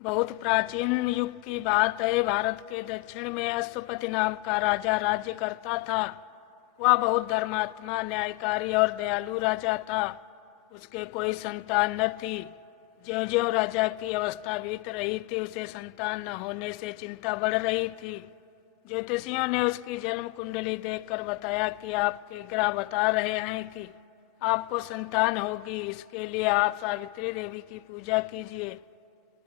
बहुत प्राचीन युग की बात है। भारत के दक्षिण में अश्वपति नाम का राजा राज्य करता था। वह बहुत धर्मात्मा, न्यायकारी और दयालु राजा था। उसके कोई संतान न थी। ज्यों-ज्यों राजा की अवस्था बीत रही थी, उसे संतान न होने से चिंता बढ़ रही थी। ज्योतिषियों ने उसकी जन्म कुंडली देखकर बताया कि आपके ग्रह बता रहे हैं कि आपको संतान होगी। इसके लिए आप सावित्री देवी की पूजा कीजिए।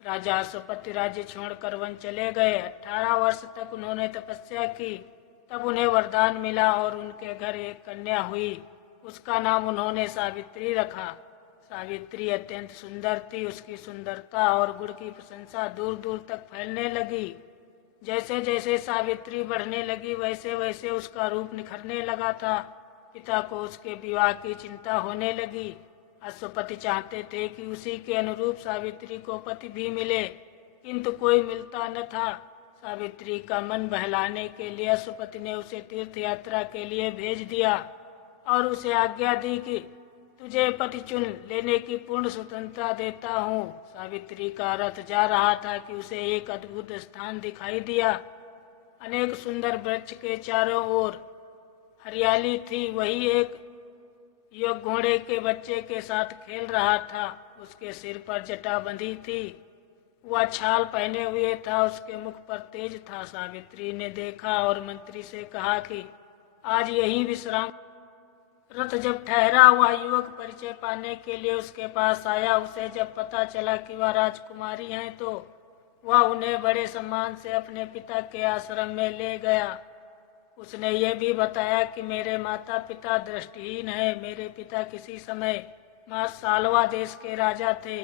राजा अश्वपति राज्य छोड़कर वन चले गए। 18 वर्ष तक उन्होंने तपस्या की। तब उन्हें वरदान मिला और उनके घर एक कन्या हुई। उसका नाम उन्होंने सावित्री रखा। सावित्री अत्यंत सुंदर थी। उसकी सुंदरता और गुण की प्रशंसा दूर दूर तक फैलने लगी। जैसे जैसे सावित्री बढ़ने लगी, वैसे वैसे उसका रूप निखरने लगा था। पिता को उसके विवाह की चिंता होने लगी। अश्वपति चाहते थे कि उसी के अनुरूप सावित्री को पति भी मिले, किंतु कोई मिलता न था। सावित्री का मन बहलाने के लिए अश्वपति ने उसे तीर्थ यात्रा के लिए भेज दिया और उसे आज्ञा दी कि तुझे पति चुन लेने की पूर्ण स्वतंत्रता देता हूँ। सावित्री का रथ जा रहा था कि उसे एक अद्भुत स्थान दिखाई दिया। अनेक सुंदर वृक्ष के चारों ओर हरियाली थी। वही एक युवक घोड़े के बच्चे के साथ खेल रहा था। उसके सिर पर जटा बंधी थी। वह छाल पहने हुए था। उसके मुख पर तेज था। सावित्री ने देखा और मंत्री से कहा कि आज यही विश्राम। रथ जब ठहरा, वह युवक परिचय पाने के लिए उसके पास आया। उसे जब पता चला कि वह राजकुमारी हैं, तो वह उन्हें बड़े सम्मान से अपने पिता के आश्रम में ले गया। उसने ये भी बताया कि मेरे माता पिता दृष्टिहीन हैं। मेरे पिता किसी समय मालवा देश के राजा थे।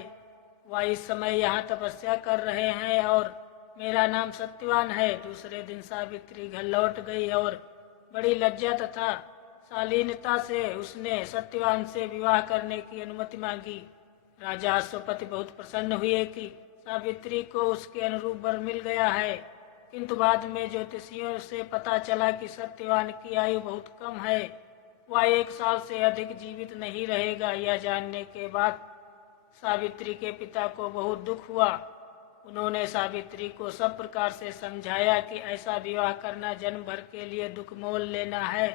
वह इस समय यहाँ तपस्या कर रहे हैं और मेरा नाम सत्यवान है। दूसरे दिन सावित्री घर लौट गई और बड़ी लज्जा तथा शालीनता से उसने सत्यवान से विवाह करने की अनुमति मांगी। राजा अश्वपति बहुत प्रसन्न हुए कि सावित्री को उसके अनुरूप वर मिल गया है, किंतु बाद में ज्योतिषियों से पता चला कि सत्यवान की आयु बहुत कम है। वह 1 साल से अधिक जीवित नहीं रहेगा। यह जानने के बाद सावित्री के पिता को बहुत दुख हुआ। उन्होंने सावित्री को सब प्रकार से समझाया कि ऐसा विवाह करना जन्म भर के लिए दुख मोल लेना है।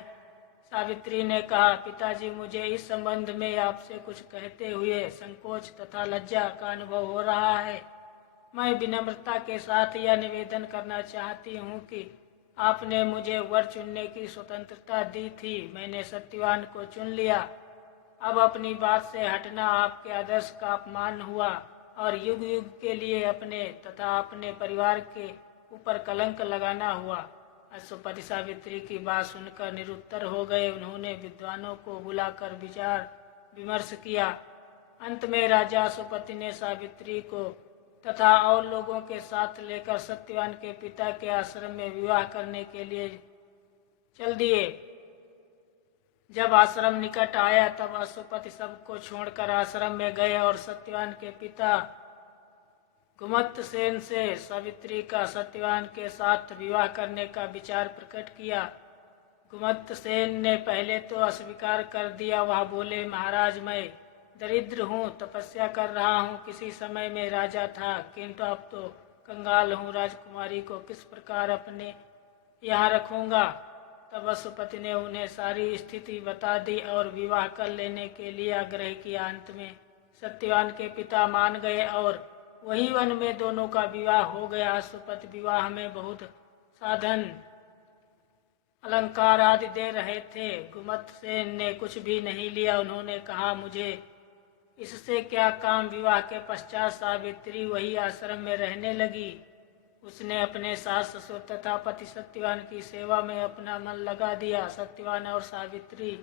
सावित्री ने कहा, पिताजी, मुझे इस संबंध में आपसे कुछ कहते हुए संकोच तथा लज्जा का अनुभव हो रहा है। मैं विनम्रता के साथ यह निवेदन करना चाहती हूँ कि आपने मुझे वर चुनने की स्वतंत्रता दी थी। मैंने सत्यवान को चुन लिया। अब अपनी बात से हटना आपके आदर्श का अपमान हुआ और युग युग के लिए अपने तथा अपने परिवार के ऊपर कलंक लगाना हुआ। अश्वपति सावित्री की बात सुनकर निरुत्तर हो गए। उन्होंने विद्वानों को बुलाकर विचार विमर्श किया। अंत में राजा अश्वपति ने सावित्री को तथा और लोगों के साथ लेकर सत्यवान के पिता के आश्रम में विवाह करने के लिए चल दिए। जब आश्रम निकट आया, तब अश्वपति सबको छोड़कर आश्रम में गए और सत्यवान के पिता घुमतसेन से सावित्री का सत्यवान के साथ विवाह करने का विचार प्रकट किया। घुमतसेन ने पहले तो अस्वीकार कर दिया। वह बोले, महाराज, मैं दरिद्र हूँ, तपस्या कर रहा हूँ। किसी समय में राजा था, किंतु अब तो कंगाल हूँ। राजकुमारी को किस प्रकार अपने यहाँ रखूँगा। तब अश्वपति ने उन्हें सारी स्थिति बता दी और विवाह कर लेने के लिए आग्रह किया। अंत में सत्यवान के पिता मान गए और वही वन में दोनों का विवाह हो गया। अश्वपति विवाह में बहुत साधन अलंकार आदि दे रहे थे। घुमतसेन ने कुछ भी नहीं लिया। उन्होंने कहा, मुझे इससे क्या काम। विवाह के पश्चात सावित्री वही आश्रम में रहने लगी। उसने अपने सास ससुर तथा पति सत्यवान की सेवा में अपना मन लगा दिया। सत्यवान और सावित्री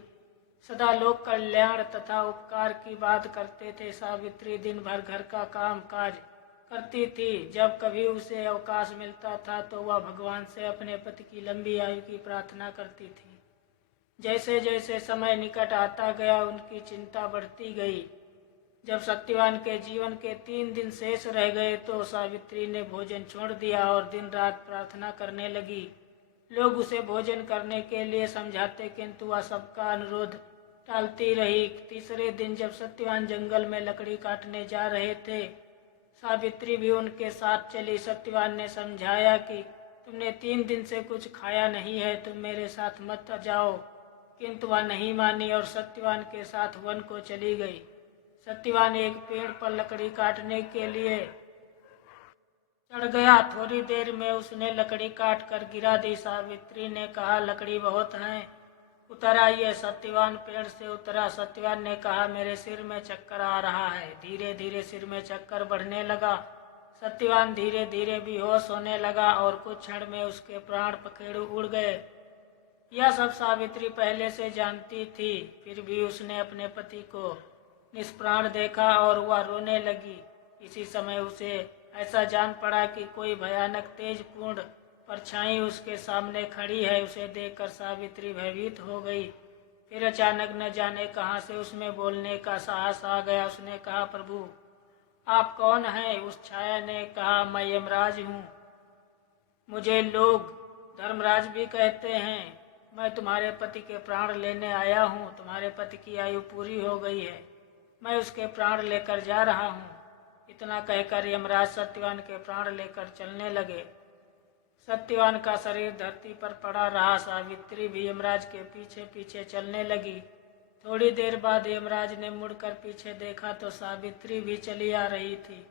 सदा लोक कल्याण तथा उपकार की बात करते थे। सावित्री दिन भर घर का काम काज करती थी। जब कभी उसे अवकाश मिलता था तो वह भगवान से अपने पति की लंबी आयु की प्रार्थना करती थी। जैसे जैसे समय निकट आता गया, उनकी चिंता बढ़ती गई। जब सत्यवान के जीवन के 3 दिन शेष रह गए तो सावित्री ने भोजन छोड़ दिया और दिन रात प्रार्थना करने लगी। लोग उसे भोजन करने के लिए समझाते, किंतु वह सबका अनुरोध टालती रही। तीसरे दिन जब सत्यवान जंगल में लकड़ी काटने जा रहे थे, सावित्री भी उनके साथ चली। सत्यवान ने समझाया कि तुमने 3 दिन से कुछ खाया नहीं है, तुम मेरे साथ मत जाओ। किंतु वह नहीं मानी और सत्यवान के साथ वन को चली गई। सत्यवान एक पेड़ पर लकड़ी काटने के लिए चढ़ गया। थोड़ी देर में उसने लकड़ी काट कर गिरा दी। सावित्री ने कहा, लकड़ी बहुत है, उतर आइए। सत्यवान पेड़ से उतरा। सत्यवान ने कहा, मेरे सिर में चक्कर आ रहा है। धीरे धीरे सिर में चक्कर बढ़ने लगा। सत्यवान धीरे धीरे बेहोश होने लगा और कुछ क्षण में उसके प्राण पखेरु उड़ गए। यह सब सावित्री पहले से जानती थी, फिर भी उसने अपने पति को निष्प्राण देखा और वह रोने लगी। इसी समय उसे ऐसा जान पड़ा कि कोई भयानक तेजपूर्ण परछाई उसके सामने खड़ी है। उसे देखकर सावित्री भयभीत हो गई। फिर अचानक न जाने कहां से उसमें बोलने का साहस आ गया। उसने कहा, प्रभु आप कौन हैं? उस छाया ने कहा, मैं यमराज हूँ। मुझे लोग धर्मराज भी कहते हैं। मैं तुम्हारे पति के प्राण लेने आया हूँ। तुम्हारे पति की आयु पूरी हो गई है, मैं उसके प्राण लेकर जा रहा हूँ। इतना कहकर यमराज सत्यवान के प्राण लेकर चलने लगे। सत्यवान का शरीर धरती पर पड़ा रहा। सावित्री भी यमराज के पीछे पीछे चलने लगी। थोड़ी देर बाद यमराज ने मुड़कर पीछे देखा तो सावित्री भी चली आ रही थी।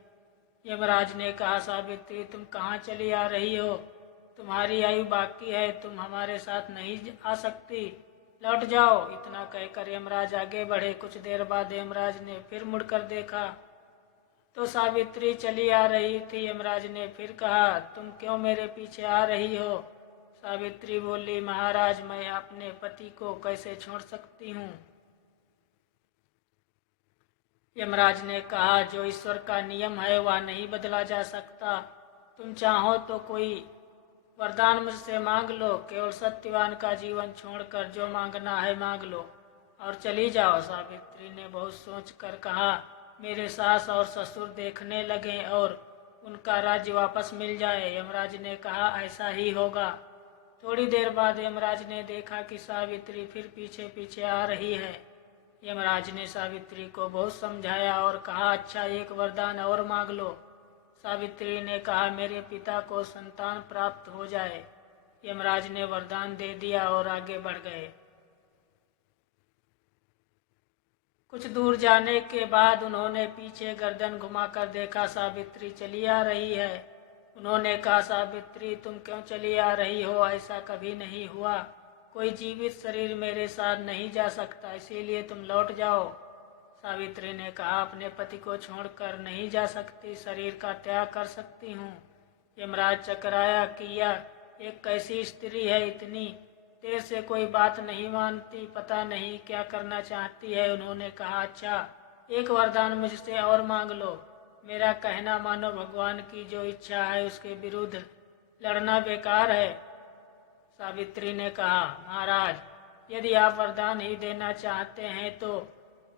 यमराज ने कहा, सावित्री तुम कहाँ चली आ रही हो? तुम्हारी आयु बाकी है, तुम हमारे साथ नहीं आ सकती, लौट जाओ। इतना कहकर यमराज आगे बढ़े। कुछ देर बाद यमराज ने फिर मुड़कर देखा तो सावित्री चली आ रही थी। यमराज ने फिर कहा, तुम क्यों मेरे पीछे आ रही हो? सावित्री बोली, महाराज मैं अपने पति को कैसे छोड़ सकती हूँ? यमराज ने कहा, जो ईश्वर का नियम है वह नहीं बदला जा सकता। तुम चाहो तो कोई वरदान मुझसे मांग लो। केवल सत्यवान का जीवन छोड़कर जो मांगना है मांग लो और चली जाओ। सावित्री ने बहुत सोचकर कहा, मेरे सास और ससुर देखने लगे और उनका राज्य वापस मिल जाए। यमराज ने कहा, ऐसा ही होगा। थोड़ी देर बाद यमराज ने देखा कि सावित्री फिर पीछे पीछे आ रही है। यमराज ने सावित्री को बहुत समझाया और कहा, अच्छा एक वरदान और मांग लो। सावित्री ने कहा, मेरे पिता को संतान प्राप्त हो जाए। यमराज ने वरदान दे दिया और आगे बढ़ गए। कुछ दूर जाने के बाद उन्होंने पीछे गर्दन घुमाकर देखा, सावित्री चली आ रही है। उन्होंने कहा, सावित्री तुम क्यों चली आ रही हो? ऐसा कभी नहीं हुआ। कोई जीवित शरीर मेरे साथ नहीं जा सकता, इसीलिए तुम लौट जाओ। सावित्री ने कहा, अपने पति को छोड़कर नहीं जा सकती, शरीर का त्याग कर सकती हूँ। यमराज चकराया कि यह एक कैसी स्त्री है, इतनी देर से कोई बात नहीं मानती, पता नहीं क्या करना चाहती है। उन्होंने कहा, अच्छा एक वरदान मुझसे और मांग लो। मेरा कहना मानो, भगवान की जो इच्छा है उसके विरुद्ध लड़ना बेकार है। सावित्री ने कहा, महाराज यदि आप वरदान ही देना चाहते हैं तो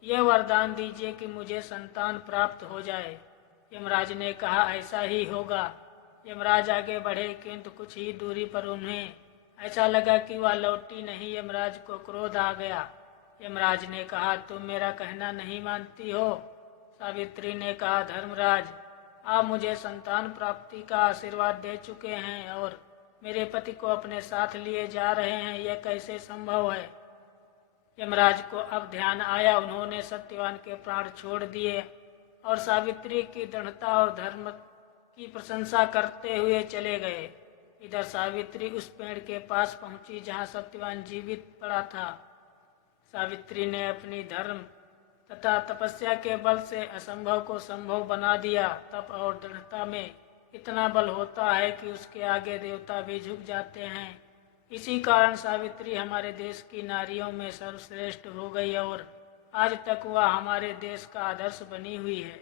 यह वरदान दीजिए कि मुझे संतान प्राप्त हो जाए। यमराज ने कहा, ऐसा ही होगा। यमराज आगे बढ़े, किंतु कुछ ही दूरी पर उन्हें ऐसा लगा कि वह लौटी नहीं। यमराज को क्रोध आ गया। यमराज ने कहा, तुम मेरा कहना नहीं मानती हो? सावित्री ने कहा, धर्मराज आप मुझे संतान प्राप्ति का आशीर्वाद दे चुके हैं और मेरे पति को अपने साथ लिए जा रहे हैं, यह कैसे संभव है? यमराज को अब ध्यान आया। उन्होंने सत्यवान के प्राण छोड़ दिए और सावित्री की दृढ़ता और धर्म की प्रशंसा करते हुए चले गए। इधर सावित्री उस पेड़ के पास पहुंची जहां सत्यवान जीवित पड़ा था। सावित्री ने अपनी धर्म तथा तपस्या के बल से असंभव को संभव बना दिया। तप और दृढ़ता में इतना बल होता है कि उसके आगे देवता भी झुक जाते हैं। इसी कारण सावित्री हमारे देश की नारियों में सर्वश्रेष्ठ हो गई और आज तक वह हमारे देश का आदर्श बनी हुई है।